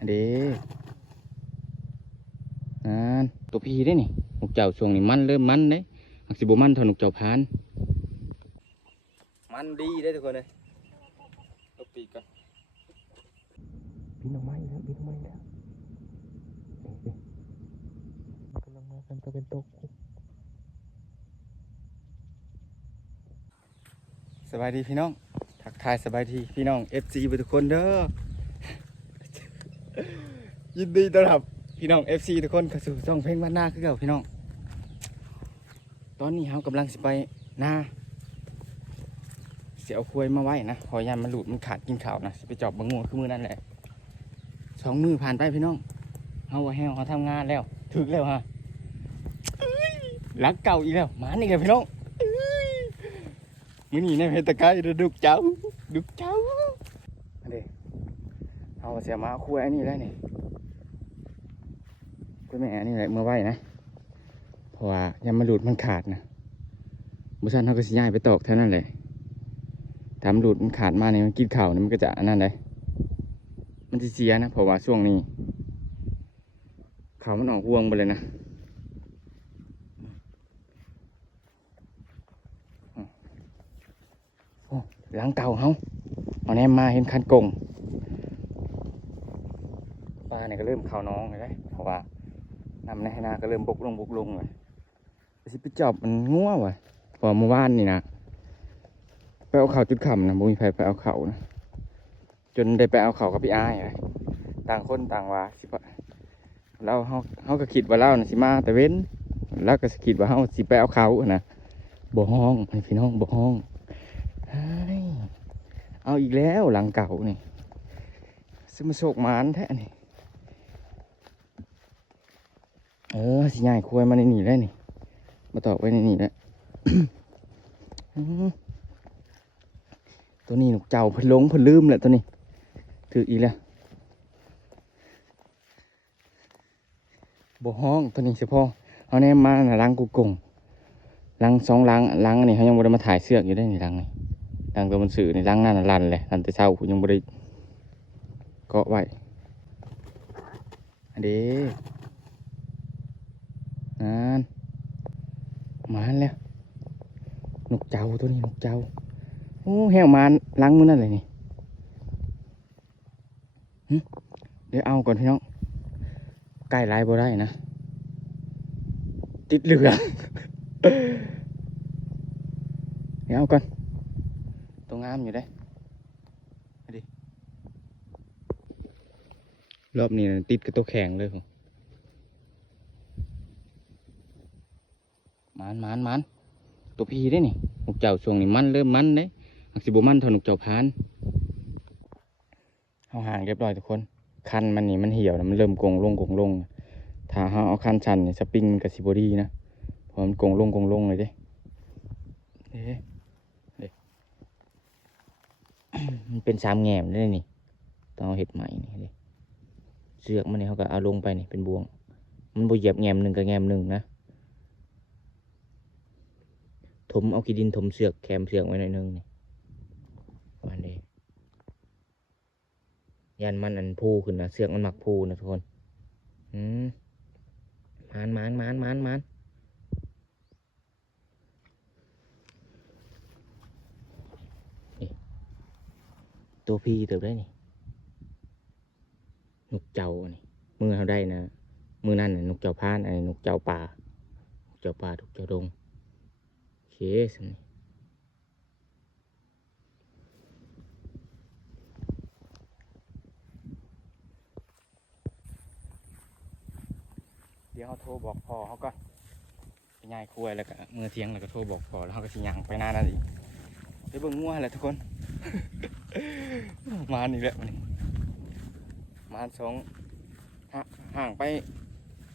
อันเด้นั่นตัวพี่ได้นี่นกเจ้าช่วงนี้มันเริ่มมันเด้หักสิบมันเท่านกเจ้าพาน มันดีได้ทุกคนเลยเอาปีกกันบินออกมาอีกแล้วบินออกมาอีกแล้วนี่ๆมันกำลังมาเป็นตัวเป็นตกสบายดีพี่น้อง ทักทายสบายดีพี่น้อง FC ไปทุกคนเด้อ ยินดีต้อนรับพี่น้อง FC ทุกคนเข้าสู่ช่องเพลงบ้านนาคือเก่าพี่น้อง ตอนนี้เรากำลังสิไปนาเสียเอาควยมาไว้นะพอยันมันหลุดมันขาดกินข้าวนะสิไปจอบบังงัวคือมือนั่นแหละสองมือผ่านไปพี่น้องเฮาว่าแห้วเขาทำงานแล้วถึกแล้วฮะรักเก่าอีกแล้วหมานี่ไงพี่น้องเอ้ยมือนี่ในเพตะไคร้ดุกเจ้าดุกเจ้าอันเด้เอาเสียมาคุยอันนี้แล้วนี่ คุยแม่อันนี้แหละเมื่อไหวนะเพราะว่ายังมันหลุดมันขาดนะบุษันเขาก็สิย้ายไปตอกเท่านั้นแหละถ้าหลุดมันขาดมาเนี่ยมันกินข่าวเนี่ยมันก็จะอันนั่นเลยมันจะเสียนะเพราะว่าช่วงนี้เข่ามันออกห่วงไปเลยนะหลังเก่าเขาเอาแนมมาเห็นคันกงปลาเนี่ยก็เริ่มเข่าน้องเลยนะเพราะว่า นำในนาก็เริ่มบกลงบกลงเลยสิไปจอบมันง่วงว่ะพอเมื่อวานนี่นะไปเอาเข่าจุดขำนะบุญไฟไปเอาเข่านะจนได้ไปเอาเข่ากับพี่อ้ายเลยต่างคนต่างว่าสิปะเราเขาเขาก็คิดว่าเรานะสิมาแต่เว้นแล้วก็คิดว่าเขาสิไปเอาเขานะบ่ห้องพี่น้องบ่ห้องเอาอีกแล้วหลังเก่านี่ซึ่งมาโศกมานแท้นี่ เออสิง่ายคุยมาในนี่ได้วนี่มาตอกไว้ในนี่แหละอื้อหือตัวนี้นกเจ้าเพิ่นลงเพิ่นลืมแหละตัวนี้ ถืออีแล้วบ่ห้องตัวนี้เฉพาะเอาแนมมาน่ะลังกุกงลังสองลังลังอันนี้เขายังบ่ได้มาถ่ายเสือกอยู่ได้นี่ลังนี่ลังตัวมันสื่อนี่ลังนั่นน่ะลันเลยลันแต่เช้าผมยังบ่ได้เกาะไว้อันเด้ นั่นมาแล้วนกเจ้าตัวนี้นกเจ้าโอ้แหวมานล้างมือนั่นเลยนี่เดี๋ยวเอาก่อนพี่น้องใกล้ไล่บ่ได้นะ ติดเหลืองเดี๋ยวเอาก่อนตัวงามอยู่ได้ดิรอบนี้ติดกับตัวแข็งเลยผม มันมันมันตัวพีได้นี่นกเจ้าช่วงนี้มันเริ่มมันเด้หักสิบมันเท่านกเจ้าพานเอาห่างเรียบร้อยทุกคน คันมันนี่มันเหี่ยวนะมันเริ่มโกงลงโกงลงถ้าเาเอาคันชันนี่สปริงกับสิบดีนะพราะมันโกงลงโกงลงเลยเด้เด้เด้มันเป็นสามแง่มได้นี่ต้องเอาเห็ดใหม่นี่เด้เสือกมันนี่เขาก็เอาลงไปนี่เป็นบวง มันบ่เหยียบแง่มหนึ่งกับแง่มหนึ่งนะ ถมเอาขี้ดินถมเสือกแคมเสือกไว้หน่อยนึงนี่วันนี้ยันมันอันพูขึ้นนะเสือกมันหมักพูนะทุกคนอืมมานมานมานมานมานตัวพี่เติบได้นี่นกเจ้านี่มือเขาได้นะมือนั่นน่ะนกเจ้าพานอันนี้นกเจ้าป่านกเจ้าป่านกเจ้าดง สนี่เดี๋ยวเขาโทรบอกพ่อเขาก่อนไปย่ายคุยแล้วก็มือเทียงแล้วก็โทรบอกพ่อแล้วเขาก็สิย่างไปหน้านั่นอีกไปเบิ่งงัวแหละทุกคน มานี่แหละมันนี่มาสองห่างไป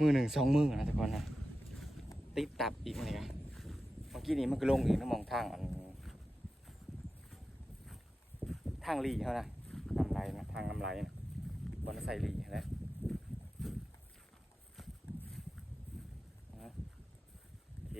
มือหนึ่งสองมือนะทุกคนนะติดตับอีกมันนี่ครับเมื่อ กี้นี้มันก็ลงอีกนะมองทางอันทางลีเขานะน้ำไหลนะทางน้ำไหลนะบนใส่ลีนะนะโอเค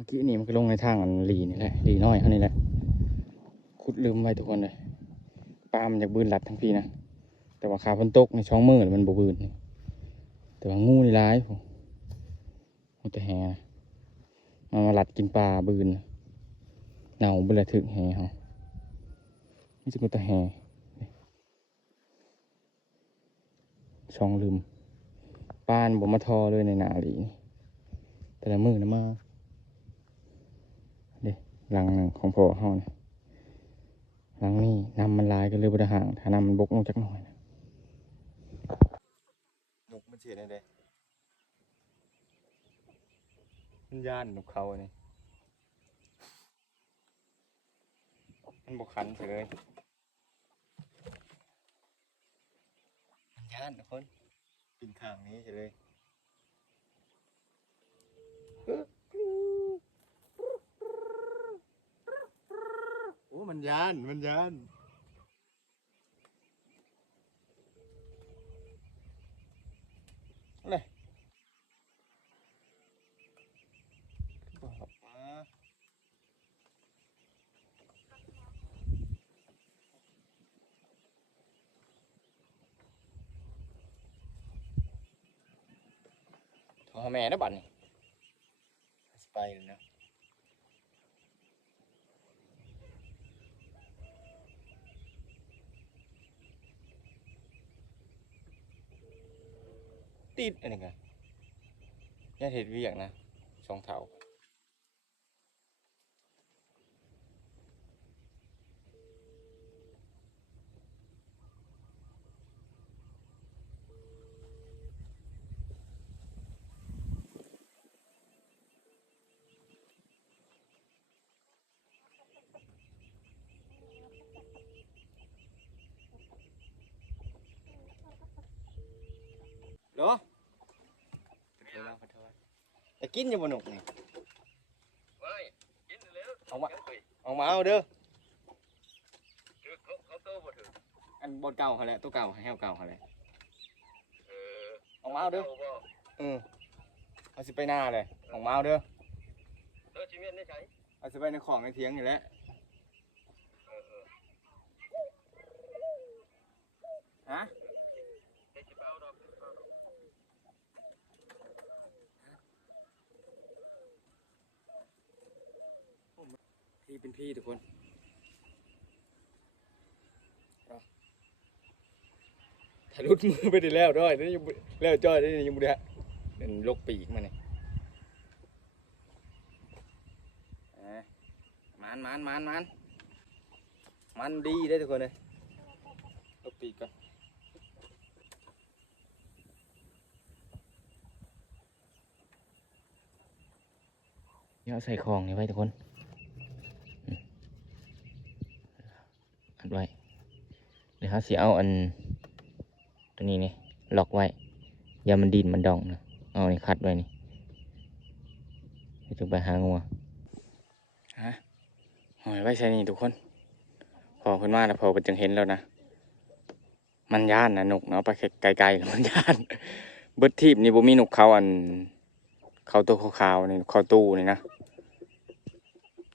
ื่อกี้นี่มันก็ลงในทางอันหลีนี่แหละหลีน้อยเขานี่แหละขุดลืมไว้ทุกคนเลยปลามันอยากบืนหลัดทั้งพี่นะแต่ว่าขาฝนตกในช่องมือมันบ่บืนนี่แต่ว่างูนี่ร้ายผมมันจะแหมันมาหลัดกินปลาบืนเน่าเบื่อถึกแหเขานี่จะมันจะแหนี่ช่องลืมปานบ่มาทอเลยในนาหลีแต่ละมือนะมา หลังหนึ่งของพ่อเฮานะหลังนี้นำมันลายก็เลยบ่ได้ห่างถ้านำมันบกลงจักหน่อยนะนกมันเสียได้เลยมันย่านนกเขาอันนี้มันบกคันไปเลยมันย่านทุกคนปินข้างนี้เฉยเลย มันยานมันยานบอกมาโทรหาแม่นะบัดนี่สิไปเลยนะ ติดอันนี้ไงย่าเห็ดเวียกนะสองเท่าเหรอจะ กินอยู่บนหนุกนี่ไม่กินแล้วเอามาเอามาเอาเด้อถือเขาเขาโตบ่ถืออันบนเก่าเขาแหละตัวเก่าให้เอาเก่าเขาแหละเออเอามาเอาเด้อบ่เออเอาสิไปหน้าเลยเอามาเอาเด้อเออชีวิตได้ใช้เอาสิไปในของในเทียงนี่แหละเออเออฮะ ได้สิเป้าดอกเป้าดอก พี่เป็นพี่ทุกคนเอาถ้ารุดมือไปได้แล้วด้วยนี่ยังแล้วจ้อยนี่ยังบุได้เป็นลกปีกมาเนี่ยมันมันมันมันมันดีได้ทุกคนเลยลกปีกก่อนเยวเอาใส่ของนี่ไว้ทุกคน อัดไว้ เดี๋ยวเขาสิเอาอัน ตัวนี้นี่ล็อกไว้ อย่ามันดินมันดองนะเอานี่คัดไว้นี่เดี๋ยวจะไปหางัวฮะหอยไว้ใช่นี่ทุกคน พอเพิ่นมาแล้วพอเพิ่นจึงเห็นแล้วนะ มันย่านนะนกเนาะไปไกลๆแล้วมันย่าน เบิดทีบนี่บ่มีนกเขาอัน เขาตัวขาวๆนี่เขาตู้นี่นะ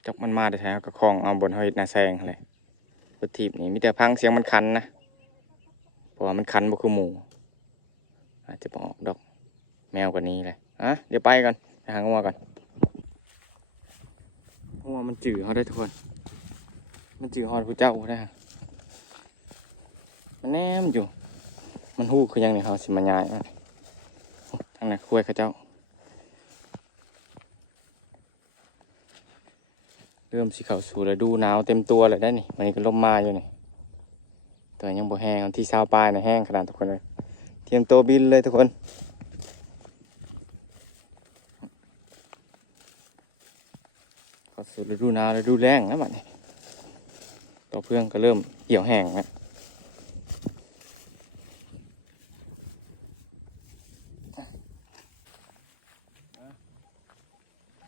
จักมันมาได้แท้ก็คล้องเอาบนเฮาเฮ็ดหน้าแซงหั่นแหละ รถถีบนี่มีแต่พังเสียงมันคันนะเพราะมันคันบ่คือหมูอาจจะบอกดอกแมวกว่านี้เลยอะเดี๋ยวไปก่อนไปหางัวก่อนงัวมันจืดเขาได้ทุกคน มันจืดฮอดผู้เจ้าได้มันแนมอยู่ มันหู้คือยังนี่เขาสิมายายมันโอ้ทางนั้นคุยเขาเจ้า เริ่มสิเข้าสู่ฤดูหนาวเต็มตัวเลยได้นี่วันนี้ก็ลมมาอยู่นี่แต่ยังบ่แห้งที่เช้าปลายนะแห้งขนาดทุกคนเลยเตรียมตัวบินเลยทุกคนเขาสู่ฤดูหนาวฤดูแล้งนะบันตัวเพื่อนก็เริ่มเหี่ยวแห้งแล้ว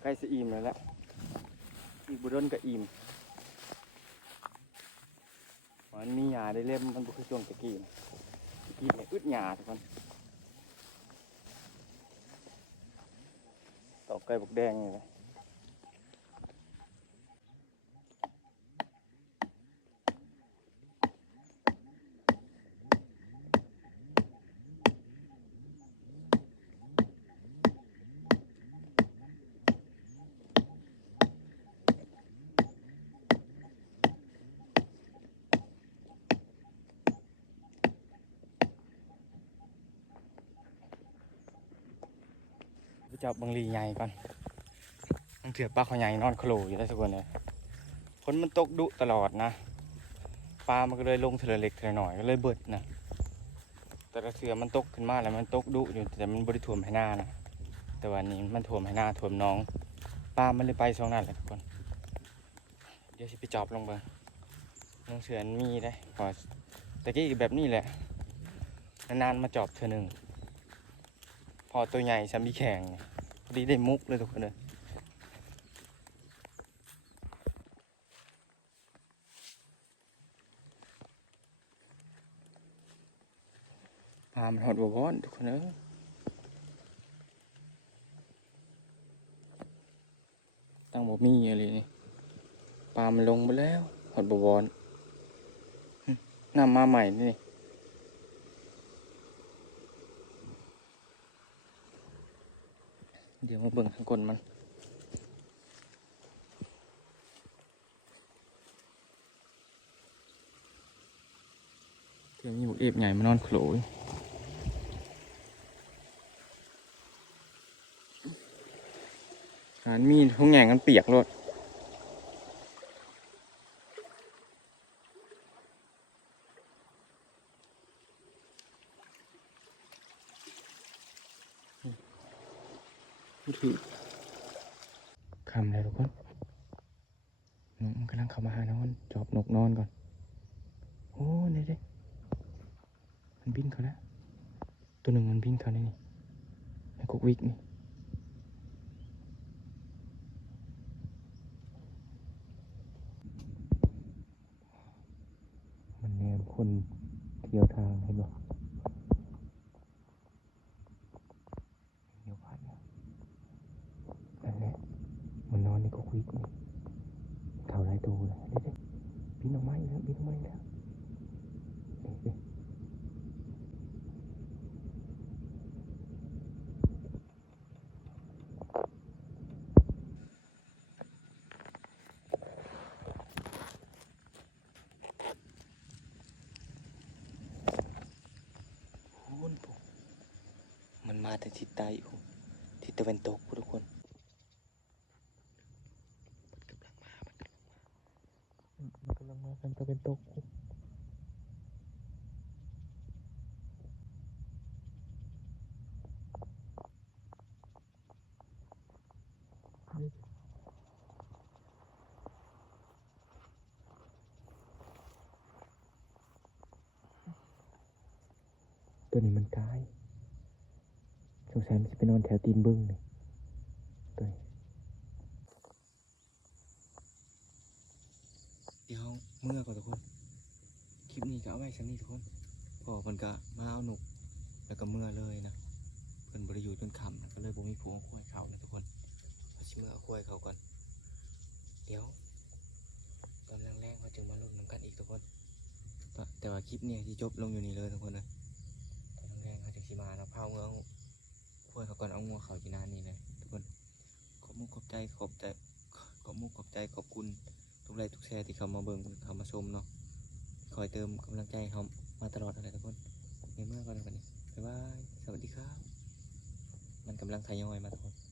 ใกล้จะอิ่มแล้วละ อีกบุดนก็อิ่มมันมีหยาได้เล่มมันบุคือช่วงตะกี้นะตะกี้เนี่ยอึดหยาทุกคนตอกไก่บกแดงนี่เลย จับบังลีใหญ่ก่อนต้องเถือปลาเขาใหญ่นอนโคลอยู่ได้ทุกคนเลยฝนมันตกดุตลอดนะปลามันก็เลยลงเถื่อเล็กเถื่อหน่อยก็เลยเบิดนะแต่ละเถื่อมันตกขึ้นมาแล้วมันตกดุอยู่แต่มันบริถ่วมให้หน้านะแต่วันนี้มันถ่วมให้หน้าถ่วมน้องปลามันเลยไปช่องนั้นแหละทุกคน เดี๋ยวสิไปจับลงเบิ่งน้องเสือมีได้พอตะกี้แบบนี้แหละนานๆมาจอบเธอหนึ่ง อตัวใหญ่ซัมบี้แข่งรีดีได้มุกเลยทุกคนเลยปลามันหดบวอนทุกคนเอ้ยตั้งบ่มีอะไรนี่ปลามันลงไปแล้วหดบวอนน้ำมาใหม่นี่ เดี๋ยวมาเบิ่งทางกลมันเดี๋ยวมีบุกเอฟใหญ่มานอนโขลยหานมีดทุ่งแง่งกันเปียกรด ถือคำเลยทุกคนนกมันกำลังเข้ามาหานอนจอบนกนอนก่อน โอ้นี่เด้มันบินเขาแล้วตัวหนึ่งมันบินเขาในนี่ไอ้กุกวิกนี่มันแนมคนเที่ยวทางเห็นบ่เดี๋ยวพัดนะนั่นแหละ มันน อนในกกวิกเข่าลายตัวเลยเด็ดๆบินออกมาอีกแล้วบินออกมาอีกแล้วเด็ดๆโอ้นปุ๊มันมาแต่ทิศใต้อยู่ทิศตะวันตกทุกคนกำลังมากันตะ เป็นตกตัวนี้มันกายสงสัยมันจะไปนอนแถวตีนบึ้งนี่ตัวนี้ เมื่อก่อนทุกคน คลิปนี้ก็เอาไว้สักนี้ทุกคนพอมันก็มาเอาหนุก แล้วก็เมื่อเลยนะเพิ่นบริยูจนคำก็เลยบ่มีผู้เอาควายเขานะทุกคนเอาชิเมื่อควายเขาก่อน เดี๋ยวตอนแรกๆเขาจึงมาลุ้นนำกันอีกทุกคนแต่แต่ว่าคลิปนี้ที่จบลงอยู่นี่เลยทุกคนนะตอนแรกๆเขาจะสิมานะพาเมื่อเอาควายเขาก่อนเอางัวเขาจีนานนี่เลยทุกคนขอบมุกขอบใจขอบใจขอบมุกขอบใจขอบคุณ ทุกไลค์ทุกแชร์ที่เขามาเบิ่งเขามาชมเนาะคอยเติมกำลังใจเขามาตลอดอะไรทุกคนในเมื่อก่อนวันนี้บ๊ายบายสวัสดีครับ มันกำลังทยอยมาทุกคน